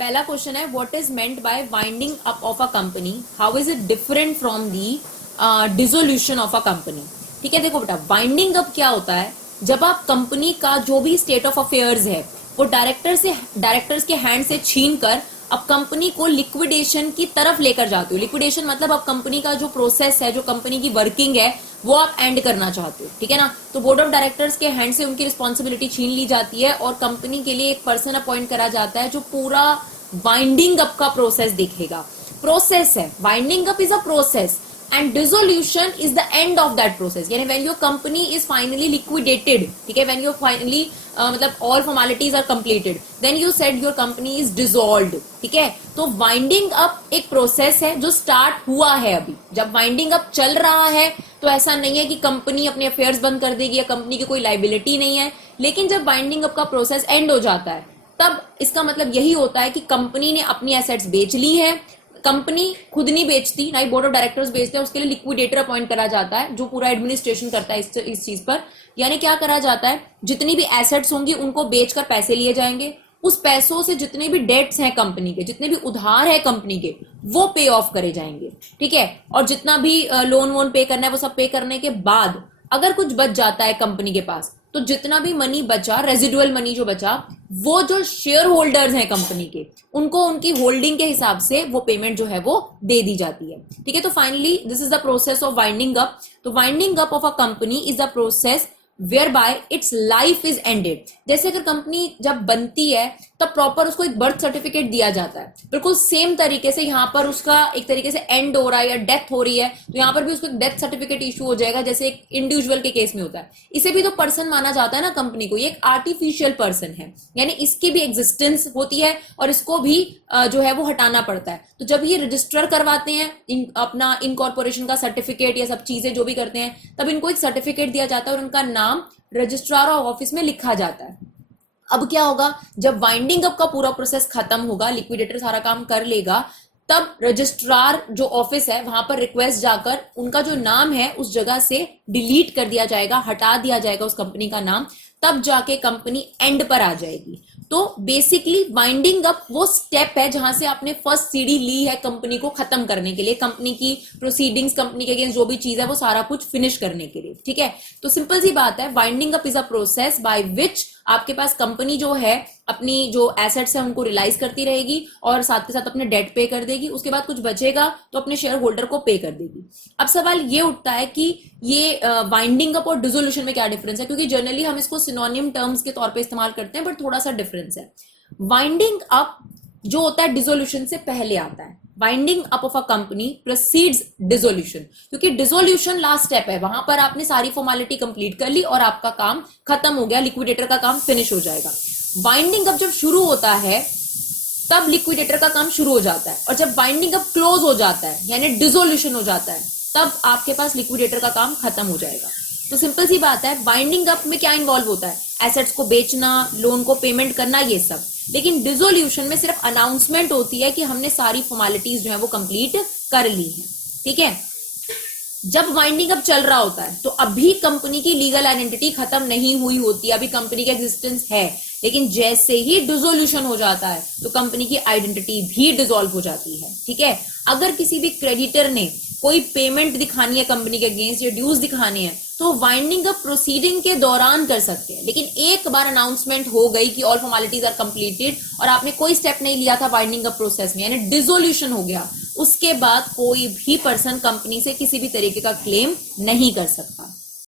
पहला क्वेश्चन है what is meant by winding up of a company, how is it different from the dissolution of a company. ठीक है, देखो बेटा, winding up क्या होता है, जब आप कंपनी का जो भी स्टेट ऑफ अफेयर्स है वो डायरेक्टर्स के हैंड से छीन कर अब कंपनी को लिक्विडेशन की तरफ लेकर जाते हो। लिक्विडेशन मतलब अब कंपनी का जो प्रोसेस है, जो कंपनी की वर्किंग है, वो आप एंड करना चाहते हो। ठीक है ना, तो बोर्ड ऑफ डायरेक्टर्स के हैंड से उनकी रिस्पॉन्सिबिलिटी छीन ली जाती है और कंपनी के लिए एक पर्सन अपॉइंट करा जाता है जो पूरा वाइंडिंग अप का प्रोसेस देखेगा। प्रोसेस है, winding up is a process and dissolution is the end of that process, यानी when your company is finally liquidated, ठीक है, when you finally मतलब all formalities are completed, then you said your company is dissolved। ठीक है, तो winding up एक process है जो स्टार्ट हुआ है। अभी जब वाइंडिंग अप चल रहा है तो ऐसा नहीं है कि कंपनी अपने अफेयर्स बंद कर देगी या कंपनी की कोई लाइबिलिटी नहीं है, लेकिन जब वाइंडिंग अप का प्रोसेस एंड हो जाता है तब इसका मतलब यही होता है कि कंपनी ने अपनी एसेट्स बेच ली है। कंपनी खुद नहीं बेचती, ना ही बोर्ड ऑफ डायरेक्टर्स बेचते हैं, उसके लिए लिक्विडेटर अपॉइंट करा जाता है जो पूरा एडमिनिस्ट्रेशन करता है इस चीज पर। यानी क्या करा जाता है, जितनी भी एसेट्स होंगी उनको बेचकर पैसे लिए जाएंगे, उस पैसों से जितने भी डेट्स हैं कंपनी के, जितने भी उधार है कंपनी के, वो पे ऑफ करे जाएंगे। ठीक है, और जितना भी लोन वोन पे करना है वो सब पे करने के बाद अगर कुछ बच जाता है कंपनी के पास, तो जितना भी मनी बचा, रेजिडुअल मनी जो बचा, वो जो शेयर होल्डर्स हैं कंपनी के, उनको उनकी होल्डिंग के हिसाब से वो पेमेंट जो है वो दे दी जाती है। ठीक है, तो finally this is the process of winding up. तो winding up of a company is the process whereby its life is ended. जैसे अगर कंपनी जब बनती है तब प्रॉपर उसको एक बर्थ सर्टिफिकेट दिया जाता है, बिल्कुल सेम तरीके से यहाँ पर उसका एक तरीके से एंड हो रहा है या डेथ हो रही है तो यहाँ पर भी उसको एक डेथ सर्टिफिकेट इशू हो जाएगा, जैसे एक इंडिविजुअल के केस में होता है। इसे भी तो पर्सन माना जाता है ना कंपनी को, ये एक आर्टिफिशियल पर्सन है, यानी इसकी भी एग्जिस्टेंस होती है और इसको भी जो है वो हटाना पड़ता है। तो जब ये रजिस्टर करवाते हैं अपना इनकॉर्पोरेशन का सर्टिफिकेट या सब चीजें जो भी करते हैं, तब इनको एक सर्टिफिकेट दिया जाता है और उनका नाम रजिस्ट्रार ऑफ ऑफिस में लिखा जाता है। अब क्या होगा, जब वाइंडिंग अप का पूरा प्रोसेस खत्म होगा, लिक्विडेटर सारा काम कर लेगा, तब रजिस्ट्रार जो ऑफिस है वहां पर रिक्वेस्ट जाकर उनका जो नाम है उस जगह से डिलीट कर दिया जाएगा, हटा दिया जाएगा उस कंपनी का नाम, तब जाके कंपनी एंड पर आ जाएगी। तो बेसिकली वाइंडिंग अप वो स्टेप है जहां से आपने फर्स्ट सीढ़ी ली है कंपनी को खत्म करने के लिए, कंपनी की प्रोसीडिंग्स, कंपनी के अगेंस्ट जो भी चीज है वो सारा कुछ फिनिश करने के लिए। ठीक है, तो सिंपल सी बात है, winding up is a process by which आपके पास कंपनी जो है अपनी जो एसेट्स है उनको रिलाइज करती रहेगी और साथ के साथ अपने डेट पे कर देगी, उसके बाद कुछ बचेगा तो अपने शेयर होल्डर को पे कर देगी। अब सवाल ये उठता है कि ये वाइंडिंग अप और डिसोल्यूशन में क्या डिफरेंस है, क्योंकि जनरली हम इसको सिनोनिम टर्म्स के तौर पे इस्तेमाल करते हैं, बट थोड़ा सा डिफरेंस है। वाइंडिंग अप जो होता है डिसोल्यूशन से पहले आता है। Winding up of a company proceeds dissolution, क्योंकि डिसोल्यूशन लास्ट स्टेप है, वहां पर आपने सारी फॉर्मेलिटी कंप्लीट कर ली और आपका काम खत्म हो गया, लिक्विडेटर का काम फिनिश हो जाएगा। वाइंडिंग अप जब शुरू होता है तब लिक्विडेटर का काम शुरू हो जाता है, और जब वाइंडिंग अप क्लोज हो जाता है यानी डिसोल्यूशन हो जाता है, तब आपके पास लिक्विडेटर का काम खत्म हो जाएगा। तो सिंपल सी बात है, वाइंडिंग अप में क्या इन्वॉल्व होता है, एसेट्स को बेचना, लोन को पेमेंट करना, ये सब। लेकिन डिसोल्यूशन में सिर्फ अनाउंसमेंट होती है कि हमने सारी फॉर्मेलिटीज जो है वो कंप्लीट कर ली है। ठीक है, जब वाइंडिंग अप चल रहा होता है तो अभी कंपनी की लीगल आइडेंटिटी खत्म नहीं हुई होती, अभी कंपनी का एग्जिस्टेंस है, लेकिन जैसे ही डिसोल्यूशन हो जाता है तो कंपनी की आइडेंटिटी भी डिसॉल्व हो जाती है। ठीक है, अगर किसी भी क्रेडिटर ने कोई पेमेंट दिखानी है कंपनी के अगेंस्ट या ड्यूज दिखाने हैं तो वाइंडिंग अप प्रोसीडिंग के दौरान कर सकते हैं, लेकिन एक बार अनाउंसमेंट हो गई कि ऑल फॉर्मेलिटीज आर कंप्लीटेड और आपने कोई स्टेप नहीं लिया था वाइंडिंग अप प्रोसेस में, यानी डिसोल्यूशन हो गया, उसके बाद कोई भी पर्सन कंपनी से किसी भी तरीके का क्लेम नहीं कर सकता।